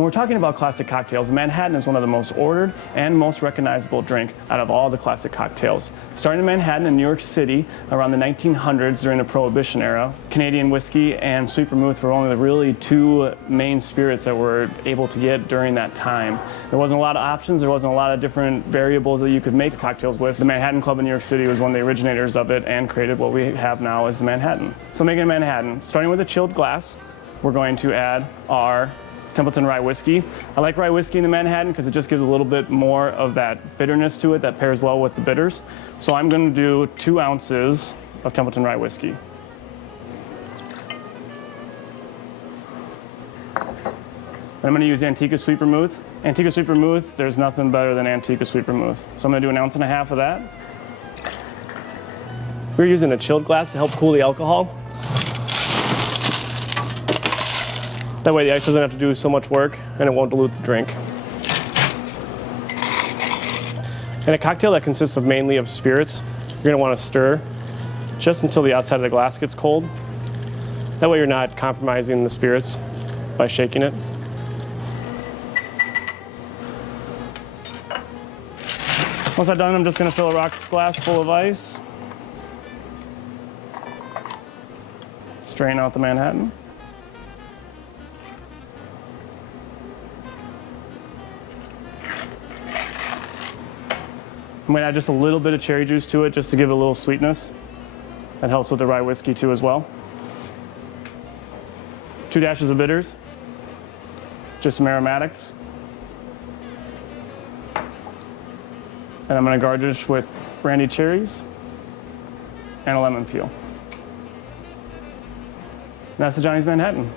When we're talking about classic cocktails, Manhattan is one of the most ordered and most recognizable drink out of all the classic cocktails. Starting in Manhattan in New York City around the 1900s during the Prohibition era, Canadian whiskey and sweet vermouth were only the really two main spirits that were able to get during that time. There wasn't a lot of options, there wasn't a lot of different variables that you could make cocktails with. The Manhattan Club in New York City was one of the originators of it and created what we have now as the Manhattan. So making a Manhattan, starting with a chilled glass, we're going to add our Templeton rye whiskey. I like rye whiskey in the Manhattan because it just gives a little bit more of that bitterness to it that pairs well with the bitters. So I'm going to do 2 ounces of Templeton rye whiskey. And I'm going to use Antica Sweet Vermouth. Antica Sweet Vermouth, there's nothing better than Antica Sweet Vermouth. So I'm going to do 1.5 ounces of that. We're using a chilled glass to help cool the alcohol. That way the ice doesn't have to do so much work and it won't dilute the drink. In a cocktail that consists of mainly of spirits, you're going to want to stir just until the outside of the glass gets cold. That way you're not compromising the spirits by shaking it. Once I'm done, I'm just going to fill a rocks glass full of ice. Strain out the Manhattan. I'm going to add just a little bit of cherry juice to it just to give it a little sweetness. That helps with the rye whiskey too as well. 2 dashes of bitters. Just some aromatics. And I'm going to garnish with brandied cherries and a lemon peel. And that's the Johnny's Manhattan.